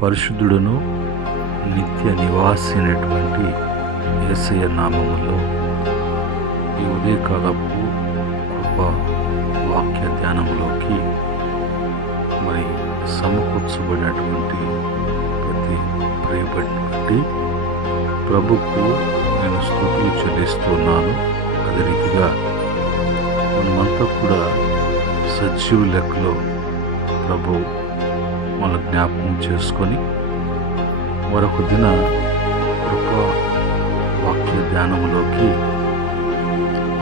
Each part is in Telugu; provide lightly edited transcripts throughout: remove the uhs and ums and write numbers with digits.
పరిశుద్ధుడును నిత్య నివాసి అయినటువంటి యేసయ్య నామములో ఈ ఉదయకాలపు కృప వాక్య ధ్యానంలోకి మరి సమకూర్చబడినటువంటి ప్రతి ప్రియబడిని బట్టి ప్రభుకు నేను స్తుతులు చెల్లిస్తున్నాను. అదే రీతిగా మనమంతా కూడా సజీవ లెక్కలో ప్రభు మన జ్ఞాపకం చేసుకొని మరొక దిన కృప వాక్య ధ్యానంలోకి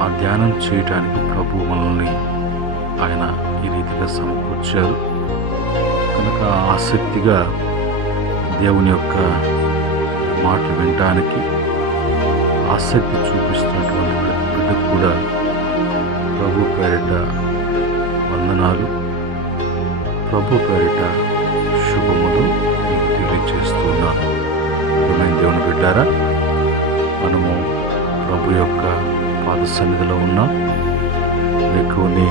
ఆ ధ్యానం చేయటానికి ప్రభు మనల్ని ఆయన ఈ రీతిగా సమకూర్చారు కనుక ఆసక్తిగా దేవుని యొక్క మాటలు వినటానికి ఆసక్తి చూపిస్తున్నటువంటి ప్రతి బిడ్డకు కూడా ప్రభు పేరిట వందనాలు, ప్రభు పేరిట శుభములు మీకు తెలియజేస్తున్నాను. ప్రియమైన దేవుని బిడ్డారా, మనము ప్రభు యొక్క పాద సన్నిధిలో ఉన్నాం. ఎక్కువని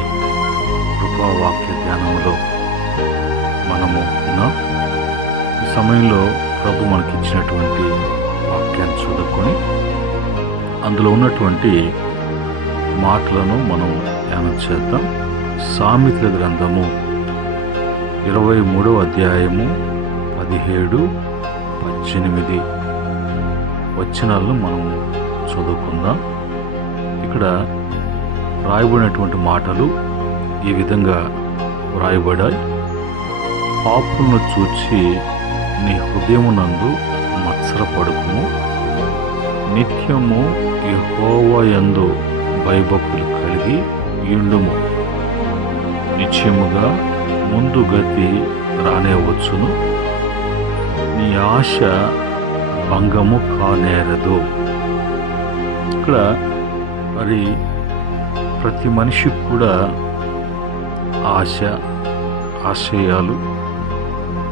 కృపావాక్య ధ్యానంలో మనము ఉన్నాం. ఈ సమయంలో ప్రభు మనకిచ్చినటువంటి వాక్యాన్ని చదువుకొని అందులో ఉన్నటువంటి మాటలను మనం ధ్యానం చేద్దాం. సామెతల గ్రంథము 23వ అధ్యాయము 17, 18 వచనాలను మనం చదువుకుందాం. ఇక్కడ రాయబడినటువంటి మాటలు ఈ విధంగా వ్రాయబడాయి. పాపులను చూచి నీ హృదయమునందు మత్సరపడుకుము, నిత్యము యెహోవా యందు భయభక్తులు కలిగి యుండుము. నిశ్చయముగా ముందు గతి రానే వచ్చును, నీ ఆశ భంగము కానేరదు. ఇక్కడ మరి ప్రతి మనిషికి కూడా ఆశయాలు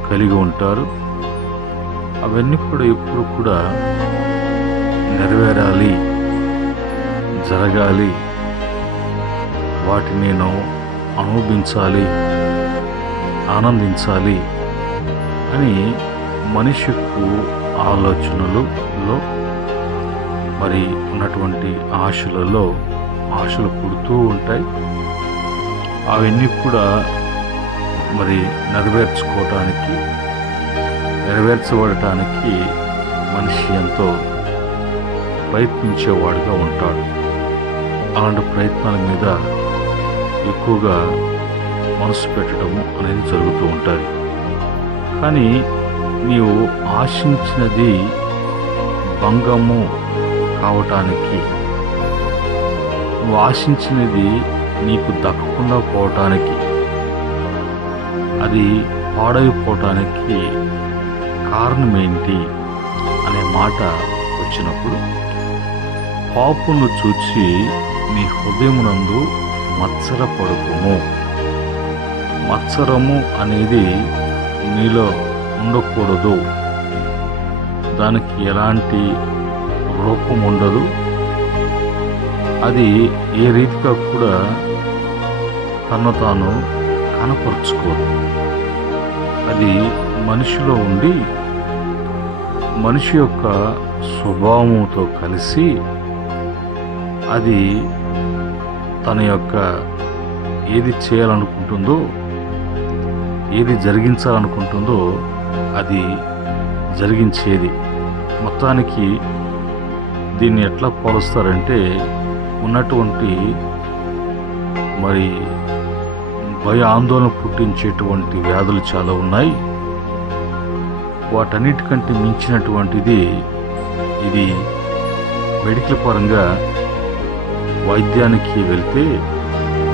కలిగి ఉంటారు. అవన్నీ కూడా ఎప్పుడు కూడా నెరవేరాలి, జరగాలి, వాటిని నేను అనుభవించాలి, ఆనందించాలి అని మనిషికు ఆలోచనలలో మరి ఉన్నటువంటి ఆశలు పుడుతూ ఉంటాయి. అవన్నీ కూడా మరి నెరవేర్చబడటానికి మనిషి ఎంతో ప్రయత్నించేవాడుగా ఉంటాడు. అలాంటి ప్రయత్నాల మీద ఎక్కువగా మనసు పెట్టడము అనేది జరుగుతూ ఉంటుంది. కానీ నీవు ఆశించినది భంగము కావటానికి, నువ్వు ఆశించినది నీకు దక్కకుండా పోవటానికి, అది పాడైపోవటానికి కారణం ఏంటి అనే మాట వచ్చినప్పుడు, పాపును చూచి నీ హృదయమునందు మత్సరపడుకుము. మత్సరము అనేది నీలో ఉండకూడదు. దానికి ఎలాంటి రూపం ఉండదు. అది ఏ రీతిగా కూడా తను తాను కనపరుచుకోదు. అది మనిషిలో ఉండి మనిషి యొక్క స్వభావముతో కలిసి అది తన యొక్క ఏది చేయాలనుకుంటుందో, ఏది జరిగించాలనుకుంటుందో అది జరిగించేది. మొత్తానికి దీన్ని ఎట్లా పోలుస్తారంటే, ఉన్నటువంటి మరి భయ ఆందోళన పుట్టించేటువంటి వ్యాధులు చాలా ఉన్నాయి. వాటన్నిటికంటే మించినటువంటిది ఇది మెడికల్ పరంగా వైద్యానికి వెళ్తే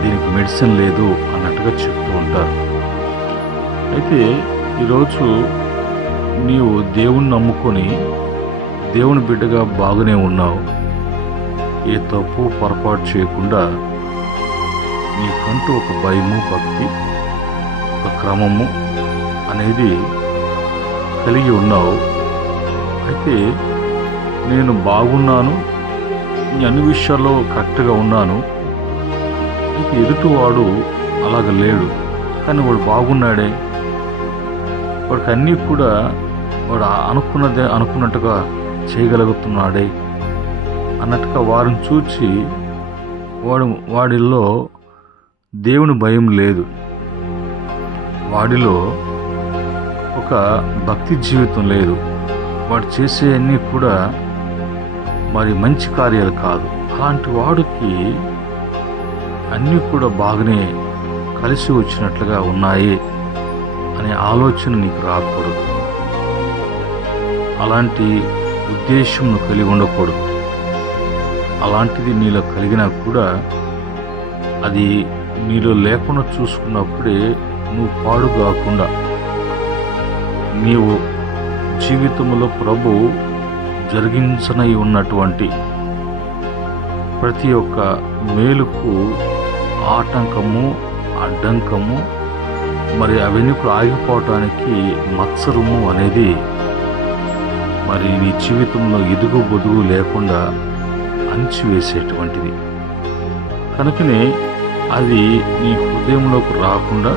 దీనికి మెడిసిన్ లేదు అన్నట్టుగా చెప్తూ ఉంటారు. అయితే ఈరోజు నీవు దేవుణ్ణి నమ్ముకొని దేవుని బిడ్డగా బాగానే ఉన్నావు. ఏ తప్పు పొరపాటు చేయకుండా నీకంటూ ఒక భయము, భక్తి, ఒక క్రమము అనేది కలిగి ఉన్నావు. అయితే నేను బాగున్నాను, అన్ని విషయాల్లో కరెక్ట్గా ఉన్నాను, ఎదుటివాడు అలాగ లేడు, కానీ వాడు బాగున్నాడే, వాడికి అన్నీ కూడా వాడు అనుకున్నదే అనుకున్నట్టుగా చేయగలుగుతున్నాడే అన్నట్టుగా వారిని చూచి వాడిలో దేవుని భయం లేదు, వాడిలో ఒక భక్తి జీవితం లేదు, వాడు చేసే అన్నీ కూడా మరి మంచి కార్యాలు కాదు. అలాంటి వాడికి అన్నీ కూడా బాగానే కలిసి వచ్చినట్లుగా ఉన్నాయి అనే ఆలోచన నీకు రాకూడదు. అలాంటి ఉద్దేశం నువ్వు కలిగి ఉండకూడదు. అలాంటిది నీలో కలిగినా కూడా అది నీలో లేకుండా చూసుకున్నప్పుడే నువ్వు పాడు కాకుండా నీవు జీవితంలో ప్రభు జరిగించనై ఉన్నటువంటి ప్రతి ఒక్క మేలుకు ఆటంకము, అడ్డంకము, మరి అవన్నీ కూడా ఆగిపోవటానికి మత్సరము అనేది మరి నీ జీవితంలో ఎదుగు బొదుగు లేకుండా అణిచివేసేటువంటిది. కనుకనే అది నీ హృదయంలోకి రాకుండా,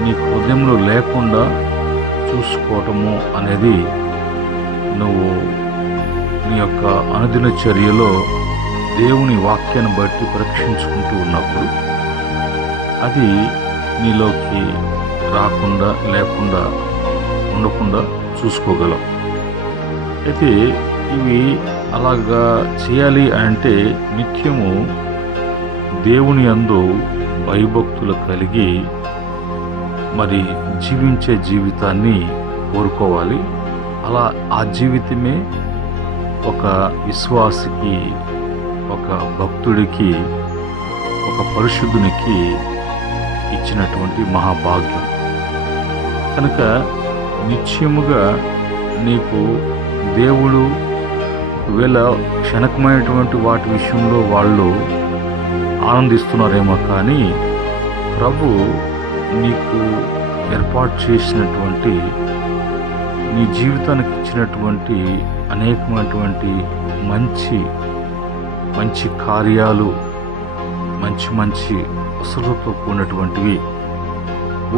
నీ హృదయంలో లేకుండా చూసుకోవటము అనేది నువ్వు నీ యొక్క అనుదిన చర్యలో దేవుని వాక్యాన్ని బట్టి పరీక్షించుకుంటూ ఉన్నప్పుడు అది నీలోకి రాకుండా లేకుండా ఉండకుండా చూసుకోగలవు. అయితే ఇవి అలాగా చేయాలి అంటే నిత్యము దేవుని యందు భయభక్తులు కలిగి మరి జీవించే జీవితాన్ని కోరుకోవాలి. అలా ఆ జీవితమే ఒక విశ్వాసికి, ఒక భక్తుడికి, ఒక పరిశుద్ధునికి ఇచ్చినటువంటి మహాభాగ్యం. కనుక నిశ్చయముగా నీకు దేవుడు ఒకవేళ క్షణకమైనటువంటి వాటి విషయంలో వాళ్ళు ఆనందిస్తున్నారేమో, కానీ ప్రభు నీకు ఏర్పాటు చేసినటువంటి నీ జీవితానికి ఇచ్చినటువంటి అనేకమైనటువంటి మంచి మంచి కార్యాలు, మంచి మంచి అసలుతో కూడినటువంటివి,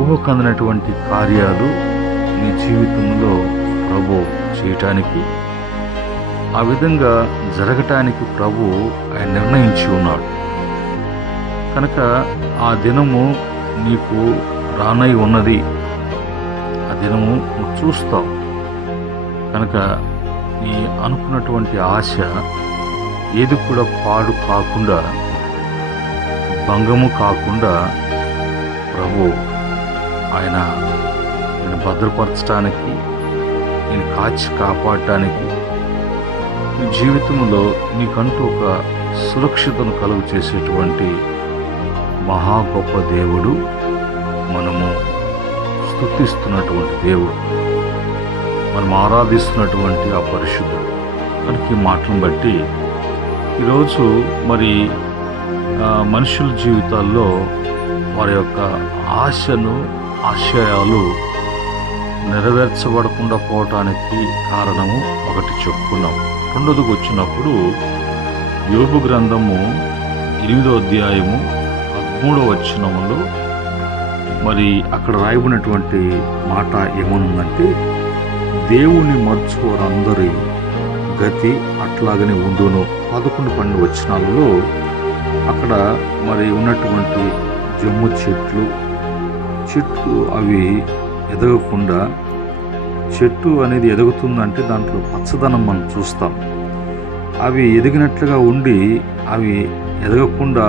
ఊహకందినటువంటి కార్యాలు నీ జీవితంలో ప్రభు చేయటానికి, ఆ విధంగా జరగటానికి ప్రభు ఆయన నిర్ణయించి ఉన్నాడు. కనుక ఆ దినము నీకు రానై ఉన్నది, ఆ దినము నువ్వు చూస్తావు. కనుక నీ అనుకున్నటువంటి ఆశ ఏది కూడా పాడు కాకుండా, భంగము కాకుండా ప్రభు ఆయన నేను భద్రపరచడానికి, నేను కాచి కాపాడటానికి, నీ జీవితంలో నీకంటూ ఒక సురక్షితను కలుగు చేసేటువంటి మహా గొప్ప దేవుడు, మనము స్తుతిస్తున్నటువంటి దేవుడు, మనం ఆరాధిస్తున్నటువంటి ఆ పరిశుద్ధుడు. కనుక ఈ మాటలను బట్టి ఈరోజు మరి మనుషుల జీవితాల్లో వారి యొక్క ఆశను, ఆశయాలు నెరవేర్చబడకుండా పోవటానికి కారణము ఒకటి చెప్పుకున్నాం. రెండోదికి వచ్చినప్పుడు యోబు గ్రంథము 8వ అధ్యాయము 13వ వచనములో మరి అక్కడ రాయబడినటువంటి మాట ఏమనుందంటే, దేవుని మర్చువారందరి గతి అట్లాగనే ఉండును. 11-12 వచనాలలో అక్కడ మరి ఉన్నటువంటి జమ్ము చెట్లు అవి ఎదగకుండా, చెట్టు అనేది ఎదుగుతుందంటే దాంట్లో పచ్చదనం మనం చూస్తాం. అవి ఎదిగినట్లుగా ఉండి అవి ఎదగకుండా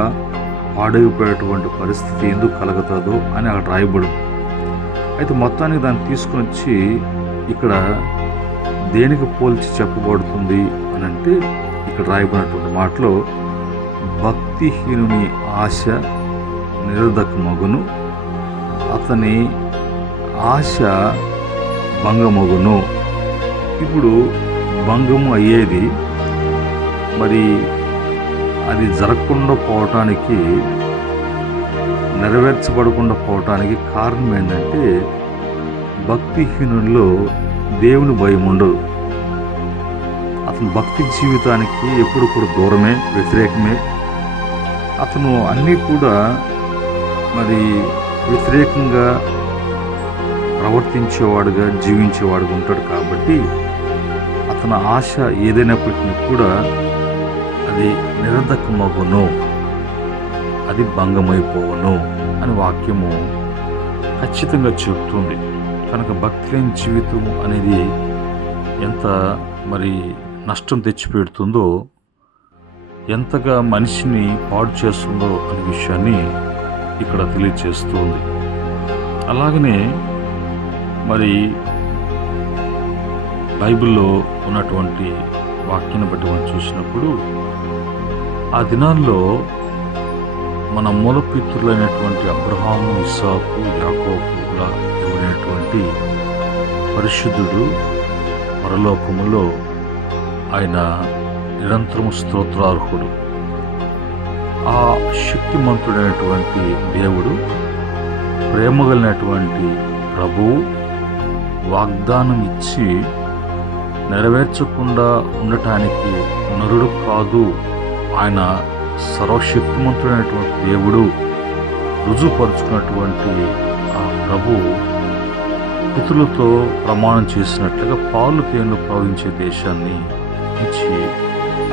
పాడైపోయేటువంటి పరిస్థితి ఎందుకు కలుగుతుందో అని అక్కడ రాయబడు. అయితే మొత్తానికి దాన్ని తీసుకుని వచ్చి ఇక్కడ దేనికి పోల్చి చెప్పబడుతుంది అని అంటే, ఇక్కడ రాయబడినటువంటి మాటలో భక్తిహీనుని ఆశ నిరర్ధకమగును, అతని ఆశ భంగమగును. ఇప్పుడు భంగము అయ్యేది మరి అది జరగకుండా పోవటానికి, నెరవేర్చబడకుండా పోవటానికి కారణం ఏంటంటే, భక్తిహీనుల్లో దేవుని భయం ఉండదు. అతను భక్తి జీవితానికి ఎప్పుడు కూడా దూరమే, వ్యతిరేకమే. అతను అన్నీ కూడా మరి వ్యతిరేకంగా ప్రవర్తించేవాడుగా జీవించేవాడుగా ఉంటాడు. కాబట్టి అతని ఆశ ఏదైనప్పటికీ కూడా అది నిరర్ధకమగును, అది భంగమైపోవును అని వాక్యము ఖచ్చితంగా చెబుతుంది. కనుక భక్తి లేని జీవితం అనేది ఎంత నష్టం తెచ్చిపెడుతుందో, ఎంతగా మనిషిని పాడు చేస్తుందో అనే విషయాన్ని ఇక్కడ తెలియచేస్తుంది. అలాగనే బైబిల్లో ఉన్నటువంటి వాక్యాన్ని బట్టి మనం చూసినప్పుడు, ఆ దినాల్లో మన మూలపితరులైనటువంటి అబ్రహాము, ఇస్సాకు, యాకోబుల దేవుడైనటువంటి పరిశుద్ధుడు పరలోకములో ఆయన నిరంతరము స్తోత్రార్హుడు. ఆ శక్తిమంతుడైనటువంటి దేవుడు, ప్రేమగలిగినటువంటి ప్రభువు వాగ్దానం ఇచ్చి నెరవేర్చకుండా ఉండటానికి నరుడు కాదు, ఆయన సర్వశక్తిమంతుడైనటువంటి దేవుడు రుజువుపరుచుకున్నటువంటి ఆ ప్రభు పితరులతో ప్రమాణం చేసినట్లుగా పాలు తేనెలు ప్రవహించే దేశాన్ని ఇచ్చి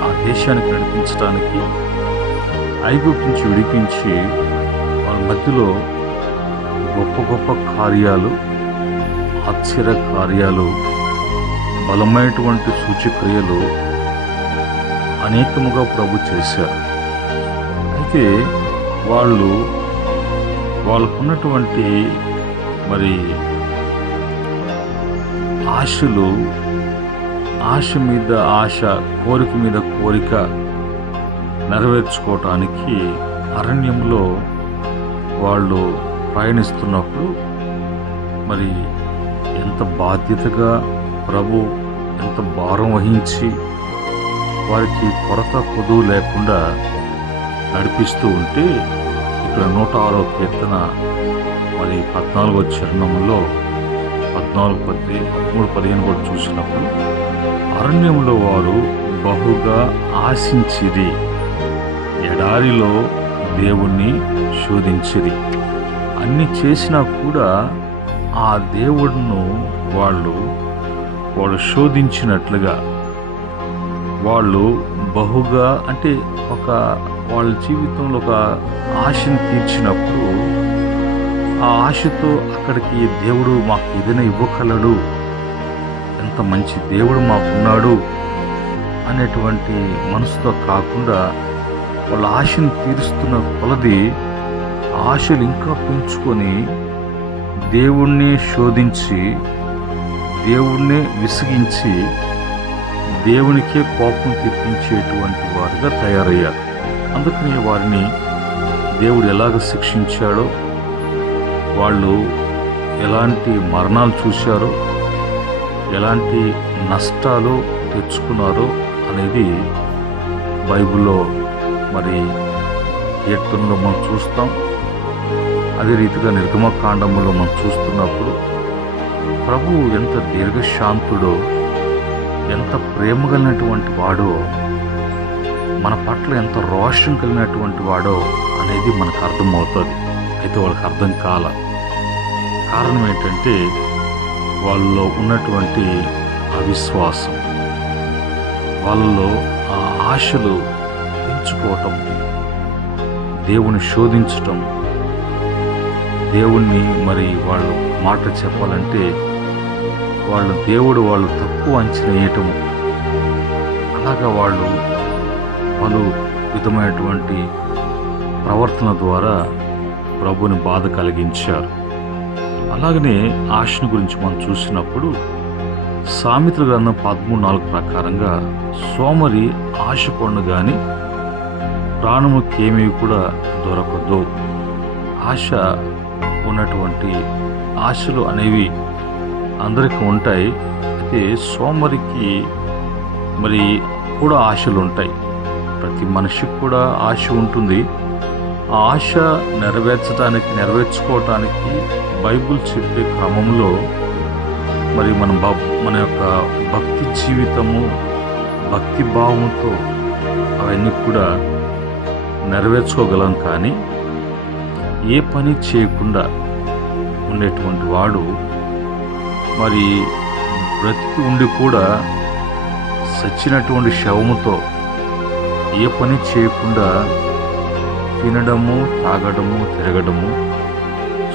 ఆ దేశానికి నడిపించడానికి ఐగుప్తు నుంచి విడిపించి వాళ్ళ మధ్యలో గొప్ప గొప్ప కార్యాలు, ఆశ్చర్య కార్యాలు, బలమైనటువంటి సూచక్రియలు అనేకముగా ప్రభు చేశారు. అయితే వాళ్ళకున్నటువంటి ఆశలు, ఆశ మీద ఆశ, కోరిక మీద కోరిక నెరవేర్చుకోవటానికి అరణ్యంలో వాళ్ళు ప్రయాణిస్తున్నప్పుడు ఎంత బాధ్యతగా ప్రభు ఎంత భారం వహించి వారికి కొరత కొదువు లేకుండా నడిపిస్తూ ఉంటే, ఇక్కడ 106వ కీర్తన 14వ చరణంలో 14, 13, 15 కూడా చూసినప్పుడు, అరణ్యంలో వారు బహుగా ఆశించిరి, ఎడారిలో దేవుణ్ణి శోధించిరి. అన్ని చేసినా కూడా ఆ దేవుడును వాళ్ళు శోధించినట్లుగా, వాళ్ళు బహుగా అంటే వాళ్ళ జీవితంలో ఒక ఆశను తీర్చినప్పుడు, ఆ ఆశతో అక్కడికి దేవుడు మాకు ఏదైనా ఇవ్వగలడు, ఎంత మంచి దేవుడు మాకున్నాడు అనేటువంటి మనసుతో కాకుండా, వాళ్ళ ఆశను తీరుస్తున్న కొలది ఆశలు ఇంకా పెంచుకొని దేవుణ్ణి శోధించి, దేవుణ్ణి విసిగించి, దేవునికే కోపం తెప్పించేటువంటి వారుగా తయారయ్యారు. అందుకని వారిని దేవుడు ఎలాగ శిక్షించాడో, వాళ్ళు ఎలాంటి మరణాలు చూశారో, ఎలాంటి నష్టాలు తెచ్చుకున్నారో అనేది బైబిల్లో కీర్తనలో మనం చూస్తాం. అదే రీతిగా నిర్గమకాండములో మనం చూస్తున్నప్పుడు ప్రభువు ఎంత దీర్ఘశాంతుడో, ఎంత ప్రేమ కలిగినటువంటి వాడో, మన పట్ల ఎంత రోషం కలిగినటువంటి వాడో అనేది మనకు అర్థమవుతుంది. అయితే వాళ్ళకి అర్థం కాల. కారణం ఏంటంటే వాళ్ళలో ఉన్నటువంటి అవిశ్వాసం, వాళ్ళలో ఆ ఆశలు పెంచుకోవటం, దేవుని శోధించటం, దేవుణ్ణి వాళ్ళు మాట చెప్పాలంటే వాళ్ళు తక్కువ అంచనా వేయటము, అలాగా వాళ్ళు పలు విధమైనటువంటి ప్రవర్తన ద్వారా ప్రభుని బాధ కలిగించారు. అలాగనే ఆశను గురించి మనం చూసినప్పుడు సామెతల గ్రంథం 13:4 ప్రకారంగా, సోమరి ఆశ పొండు గాని ప్రాణముకేమీ కూడా దొరకదు. ఆశ ఉన్నటువంటి ఆశలు అనేవి అందరికీ ఉంటాయి. అయితే సోమరికి కూడా ఆశలు ఉంటాయి. ప్రతి మనిషికి కూడా ఆశ ఉంటుంది. ఆ ఆశ నెరవేర్చుకోవటానికి బైబిల్ చెప్పే క్రమంలో మన యొక్క భక్తి జీవితము, భక్తి భావంతో అవన్నీ కూడా నెరవేర్చుకోగలం. కానీ ఏ పని చేయకుండా ఉండేటువంటి వాడు మరి బ్రతికి ఉండి కూడా చచ్చినటువంటి శవముతో ఏ పని చేయకుండా తినడము, తాగడము, తిరగడము,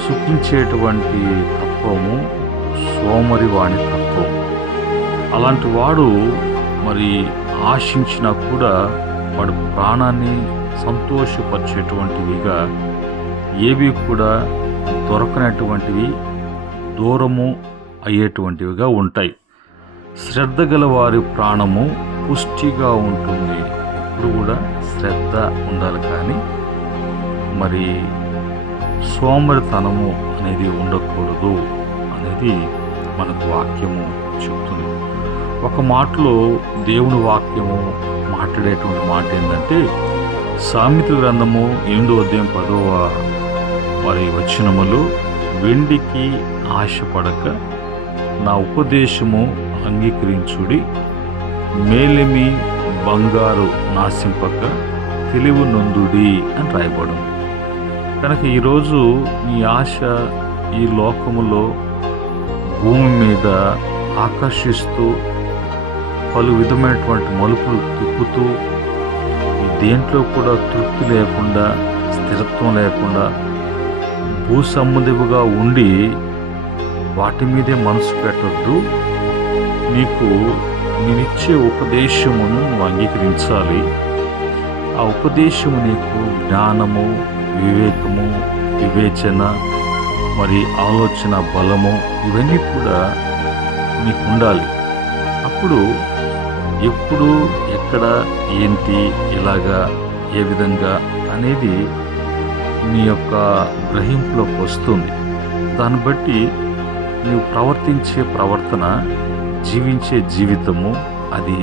సుఖించేటువంటి తత్వము సోమరి వాణి తత్వం. అలాంటి వాడు మరి ఆశించినా కూడా వాడు ప్రాణాన్ని సంతోషపరిచేటువంటివిగా ఏవి కూడా దొరకనటువంటివి, దూరము అయ్యేటువంటివిగా ఉంటాయి. శ్రద్ధ గల వారి ప్రాణము పుష్టిగా ఉంటుంది. ఎప్పుడు కూడా శ్రద్ధ ఉండాలి, కానీ మరి సోమరితనము అనేది ఉండకూడదు అనేది మనకు వాక్యము చెప్తుంది. ఒక మాటలో దేవుని వాక్యము మాట్లాడేటువంటి మాట ఏంటంటే, సామెతల గ్రంథము 8వ అధ్యాయం 10వ మరి వచనములు, వెండికి ఆశపడక నా ఉపదేశము అంగీకరించుడి, మేలిమి బంగారు నాశింపక తెలివి నొందుడి అని రాయబడింది. కనుక ఈరోజు నీ ఆశ ఈ లోకములో భూమి మీద ఆకర్షిస్తూ పలు విధమైనటువంటి మలుపులు తిప్పుతూ దేంట్లో కూడా తృప్తి లేకుండా, స్థిరత్వం లేకుండా, భూ సంబంధిగా ఉండి వాటి మీదే మనసు పెట్టొద్దు. నీకు నేనిచ్చే ఉపదేశమును నువ్వు అంగీకరించాలి. ఆ ఉపదేశము నీకు జ్ఞానము, వివేకము, వివేచన, మరి ఆలోచన బలము, ఇవన్నీ కూడా నీకు ఉండాలి. అప్పుడు ఎప్పుడు, ఎక్కడ, ఏంటి, ఎలాగా, ఏ విధంగా అనేది నీ యొక్క గ్రహింపులోకి వస్తుంది. దాన్ని బట్టి నీవు ప్రవర్తించే ప్రవర్తన, జీవించే జీవితము అది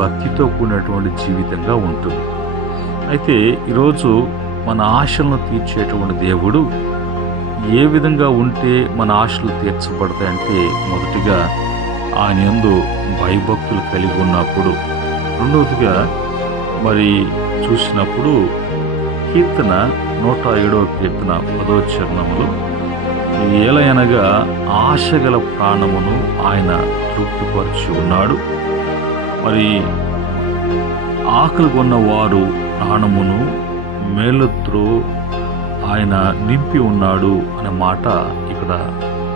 భక్తితో కూడినటువంటి జీవితంగా ఉంటుంది. అయితే ఈరోజు మన ఆశలను తీర్చేటువంటి దేవుడు ఏ విధంగా ఉంటే మన ఆశలు తీర్చబడతాయంటే, మొదటిగా ఆయన యందు భయభక్తులు కలిగి ఉన్నప్పుడు, రెండవదిగా మరి చూసినప్పుడు కీర్తన 107వ కీర్తన 10వ చరణములో, ఏలయనగా ఆశగల ప్రాణమును ఆయన తృప్తిపరిచి ఉన్నాడు, మరి ఆకలి కొన్న వారు ప్రాణమును మేలుతో ఆయన నింపి ఉన్నాడు అనే మాట ఇక్కడ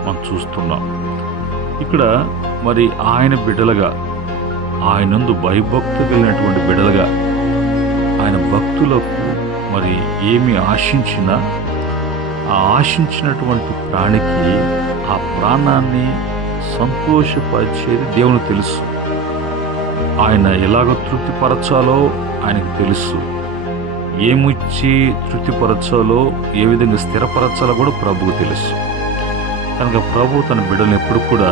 మనం చూస్తున్నాం. ఇక్కడ మరి ఆయన బిడ్డలుగా, ఆయనందు భయభక్తు కలిగినటువంటి బిడ్డలుగా, ఆయన భక్తులకు మరి ఏమి ఆశించినా ఆ ఆశించినటువంటి ప్రాణికి ఆ ప్రాణాన్ని సంతోషపరిచేది దేవునికి తెలుసు. ఆయన ఎలాగ తృప్తిపరచాలో ఆయనకు తెలుసు. ఏమిచ్చి తృప్తిపరచాలో, ఏ విధంగా స్థిరపరచాలో కూడా ప్రభువుకు తెలుసు. కనుక ప్రభు తన బిడ్డలను ఎప్పుడు కూడా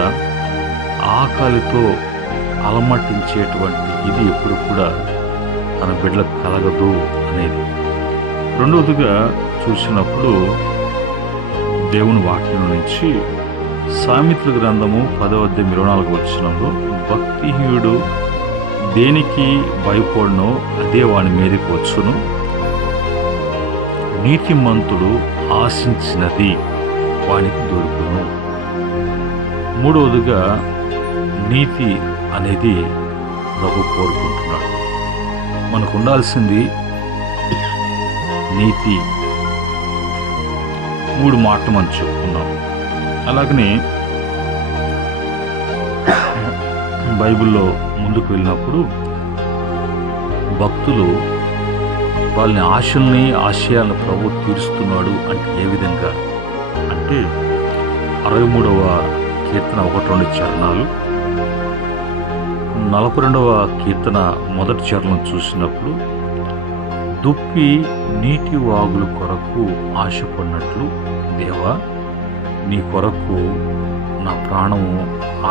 ఆకలితో అలమటించేటువంటి ఇది ఎప్పుడు కూడా తన బిడ్డలకు కలగదు అనేది. రెండవదిగా చూసినప్పుడు దేవుని వాక్యం నుంచి సామెతల గ్రంథము 10వ అధ్యాయం 24వ వచనంలో, భక్తిహీనుడు దేనికి భయపడనో అదే వాని మీదకి వచ్చును, నీతిమంతుడు ఆశించినది వానికి దొరుకును. మూడవదిగా నీతి అనేది ప్రభు కోరుకుంటున్నాడు. మనకు ఉండాల్సింది నీతి. 3 మాటలు మనం చెప్పుకున్నాం. అలాగనే బైబిల్లో ముందుకు వెళ్ళినప్పుడు భక్తులు వాళ్ళ ఆశల్ని, ఆశయాలను ప్రభు తీరుస్తున్నాడు అంటే ఏ విధంగా అంటే, 63వ కీర్తన 1-2 చరణాలు, 42వ కీర్తన 1వ చరణం చూసినప్పుడు, దుప్పి నీటి వాగుల కొరకు ఆశపడినట్లు దేవా నీ కొరకు నా ప్రాణము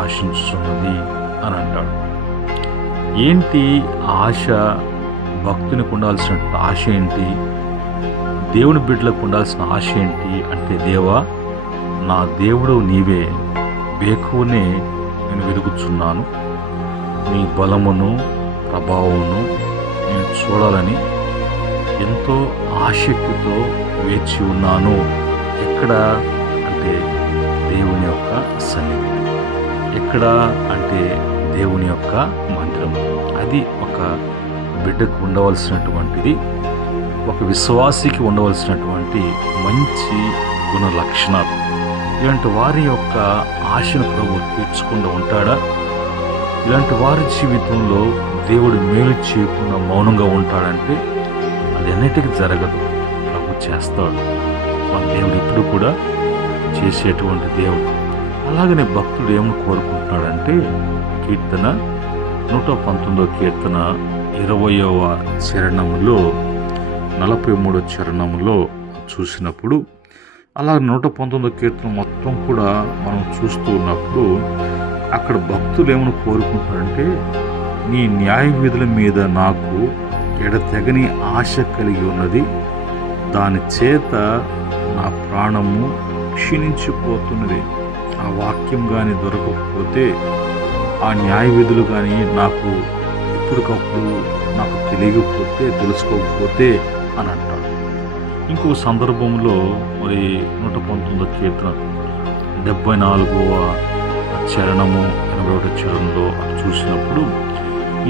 ఆశించుతున్నది అని అంటాడు. ఏంటి ఆశ? భక్తునికి ఉండాల్సిన ఆశ ఏంటి? దేవుని బిడ్డలకు ఉండాల్సిన ఆశ ఏంటి అంటే, దేవా నా దేవుడు నీవే, బేకువనే నేను వెతుకుచున్నాను, నీ బలమును ప్రభావమును నేను చూడాలని ఎంతో ఆసక్తితో వేచి ఉన్నాను. ఎక్కడ అంటే దేవుని యొక్క సన్నిధి. ఎక్కడ అంటే దేవుని యొక్క మందిరం. అది ఒక బిడ్డకు ఉండవలసినటువంటిది, ఒక విశ్వాసికి ఉండవలసినటువంటి మంచి గుణ లక్షణాలు. ఇలాంటి వారి యొక్క ఆశను ప్రభు తీర్చకుండా ఉంటాడా? ఇలాంటి వారి జీవితంలో దేవుడు మేలు చేయకుండా మౌనంగా ఉంటాడంటే అది అన్నిటికీ జరగదు. ప్రభు చేస్తాడు. మన దేవుడు ఎప్పుడు కూడా చేసేటువంటి దేవుడు. అలాగనే భక్తుడు ఏమని కోరుకుంటున్నాడంటే కీర్తన 119 కీర్తన 20వ చరణంలో 43వ చరణంలో చూసినప్పుడు, అలా 119 కీర్తన మొత్తం కూడా మనం చూస్తూ ఉన్నప్పుడు అక్కడ భక్తులు ఏమని కోరుకుంటారంటే, నీ న్యాయ విధుల మీద నాకు ఎడతెగని ఆశ కలిగి ఉన్నది, దాని చేత నా ప్రాణము క్షీణించిపోతున్నది. ఆ వాక్యం కానీ దొరకకపోతే, ఆ న్యాయ విధులు కానీ నాకు ఎప్పటికప్పుడు నాకు తెలియకపోతే, తెలుసుకోకపోతే అని అంటాడు. ఇంకో సందర్భంలో మరి 119 కీర్తన 74వ చరణము 81వ చరణంలో అటు చూసినప్పుడు,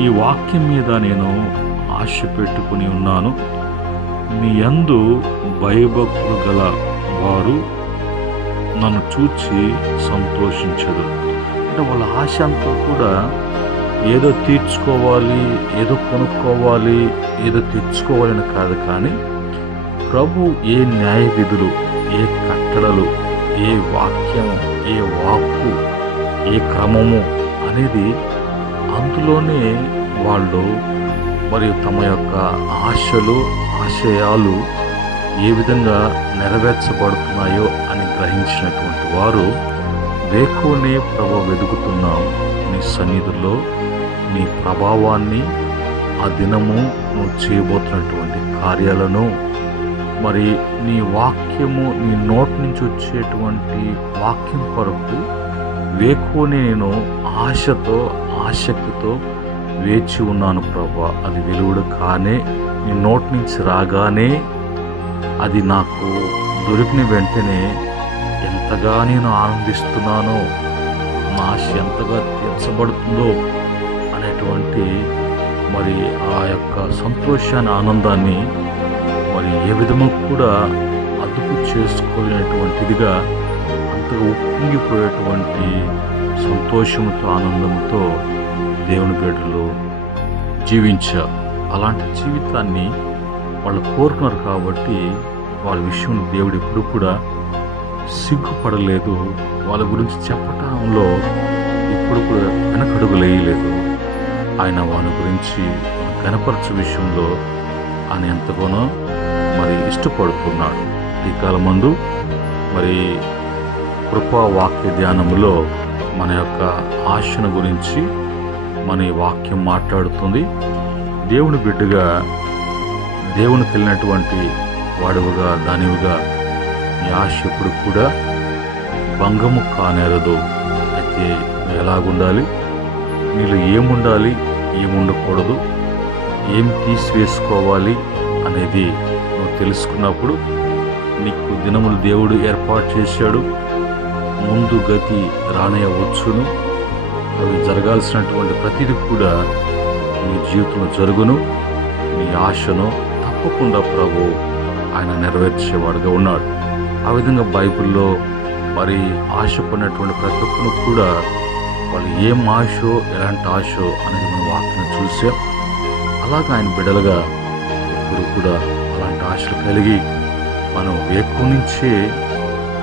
ఈ వాక్యం మీద నేను ఆశ పెట్టుకుని ఉన్నాను, నీ యందు భయభక్తులు గల వారు నన్ను చూచి సంతోషించదు. అంటే వాళ్ళ ఆశ అంతా కూడా ఏదో తీర్చుకోవాలి, ఏదో కొనుక్కోవాలి, ఏదో తెచ్చుకోవాలని కాదు, కానీ ప్రభు ఏ న్యాయ విధులు, ఏ కట్టడలు, ఏ వాక్యము, ఏ వాక్కు, ఏ క్రమము అనేది అందులోనే వాళ్ళు మరియు తమ యొక్క ఆశలు, ఆశయాలు ఏ విధంగా నెరవేర్చబడుతున్నాయో అని గ్రహించినటువంటి వారు వేకువనే ప్రభు వెతుకుతున్నాం. నీ సన్నిధిలో నీ ప్రభావాన్ని, ఆ దినము నువ్వు చేయబోతున్నటువంటి కార్యాలను, మరి నీ వాక్యము, నీ నోటి నుంచి వచ్చేటువంటి వాక్యం కొరకు వేకువనే నేను ఆశతో, ఆసక్తితో వేచి ఉన్నాను ప్రభా. అది వెలువడు కానే, నీ నోటి నుంచి రాగానే అది నాకు దొరికిన వెంటనే ఎంతగా నేను ఆనందిస్తున్నానో, నా ఆశ ఎంతగా తీర్చబడుతుందో అనేటువంటి మరి ఆ యొక్క సంతోషాన్ని, ఆనందాన్ని మరి ఏ విధము కూడా అదుపు చేసుకోలేనటువంటిదిగా అంతగా ఉప్పొంగిపోయేటువంటి సంతోషంతో, ఆనందంతో దేవుని బిడ్డలు జీవించారు. అలాంటి జీవితాన్ని వాళ్ళు కోరుకున్నారు కాబట్టి వాళ్ళ విషయంలో దేవుడు ఎప్పుడు కూడా సిగ్గుపడలేదు. వాళ్ళ గురించి చెప్పటంలో ఇప్పుడు కూడా వెనకడుగులు వేయలేదు. ఆయన వాళ్ళ గురించి కనపరచు విషయంలో ఆయన ఎంతగానో మరి ఇష్టపడుతున్నాడు. ఈ కాలమందు మరి కృపా వాక్య ధ్యానంలో మన యొక్క ఆశను గురించి మన ఈ వాక్యం మాట్లాడుతుంది. దేవుని బిడ్డగా, దేవునికి వెళ్ళినటువంటి వాడువుగా, దానివిగా నీ ఆశ ఎప్పుడు కూడా భంగము కానేరదు. అయితే నువ్వు ఎలాగుండాలి, నీలో ఏముండాలి, ఏముండకూడదు, ఏం తీసివేసుకోవాలి అనేది నువ్వు తెలుసుకున్నప్పుడు నీకు దినములు దేవుడు ఏర్పాటు చేశాడు. ముందు గతి రానేయవచ్చును, అవి జరగాల్సినటువంటి ప్రతిదీ కూడా నీ జీవితంలో జరుగును. నీ ఆశను తప్పకుండా ప్రభు ఆయన నెరవేర్చేవాడుగా ఉన్నాడు. ఆ విధంగా బైబిల్లో మరి ఆశపడినటువంటి ప్రతి ఒక్కరు కూడా వాళ్ళు ఏం ఆశో, ఎలాంటి ఆశో అనేది మనం వాక్యం చూసాం. అలాగే ఆయన బిడ్డలుగా ఇప్పుడు కూడా అలాంటి ఆశలు కలిగి మనం ఎక్కువ నుంచే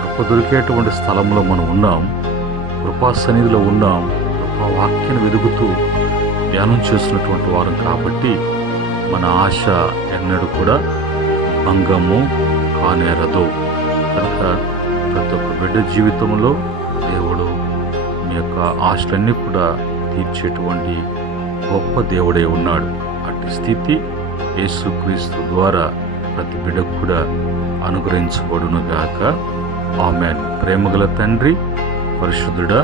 కృప దొరికేటువంటి స్థలంలో మనం ఉన్నాం, కృపా సన్నిధిలో ఉన్నాం, కృపా వాక్యాన్ని వెతుకుతూ ధ్యానం చేస్తున్నటువంటి వారం కాబట్టి మన ఆశ ఎన్నడూ కూడా భంగము కానేరదు. కనుక ప్రతి ఒక్క బిడ్డ జీవితంలో దేవుడు మీ యొక్క ఆశలన్నీ కూడా తీర్చేటువంటి గొప్ప దేవుడే ఉన్నాడు. అట్టి స్థితి యేసుక్రీస్తు ద్వారా ప్రతి బిడ్డకు కూడా అనుగ్రహించబడునుగాక. ఆమేన్. ప్రేమగల తండ్రి, పరిశుద్ధుడా,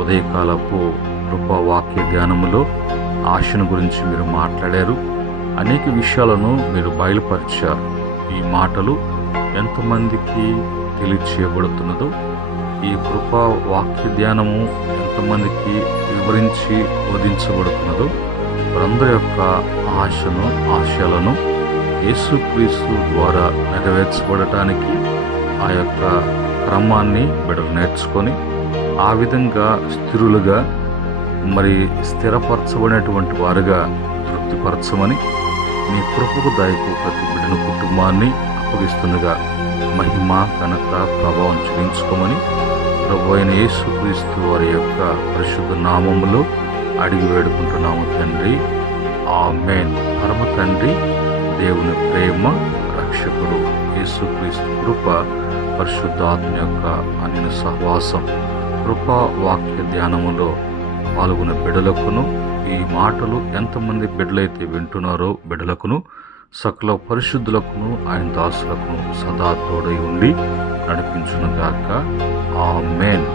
ఉదయకాలపు కృపా వాక్య ధ్యానములో ఆశను గురించి మీరు మాట్లాడారు. అనేక విషయాలను మీరు బయలుపరిచారు. ఈ మాటలు ఎంతమందికి తెలియచేయబడుతున్నదో, ఈ కృపా వాక్య ధ్యానము ఎంత ఎంతమందికి వివరించి బోధించబడుతున్నదో వారందరి యొక్క ఆశను ఆశయాలను యేసుక్రీస్తు ద్వారా నెరవేర్చబడటానికి ఆ యొక్క క్రమాన్ని బిడ్డలు నేర్చుకొని ఆ విధంగా స్థిరులుగా మరి స్థిరపరచబడినటువంటి వారుగా తృప్తిపరచమని మీ కృపకు దయకు ప్రతి బిడ్డను కుటుంబాన్ని అప్పగిస్తుండగా మహిమ ఘనత ప్రభావం చెల్లించుకోమని ప్రభు అయిన యేసుక్రీస్తు వారి యొక్క పరిశుద్ధ నామములో అడిగి వేడుకుంటున్నాము తండ్రి. ఆమేన్. పరమ తండ్రి దేవుని ప్రేమ, రక్షకుడు యేసుక్రీస్తు కృప, పరిశుద్ధాత్మ యొక్క అన్య సహవాసం, కృపా వాక్య ధ్యానములో పాల్గొన్న బిడ్డలకును, ఈ మాటలు ఎంతమంది బిడ్డలైతే వింటున్నారో బిడ్డలకును, సకల పరిశుద్ధులకును, ఆయన దాసులకును సదా తోడై ఉండి నడిపించునుగాక. ఆమేన్.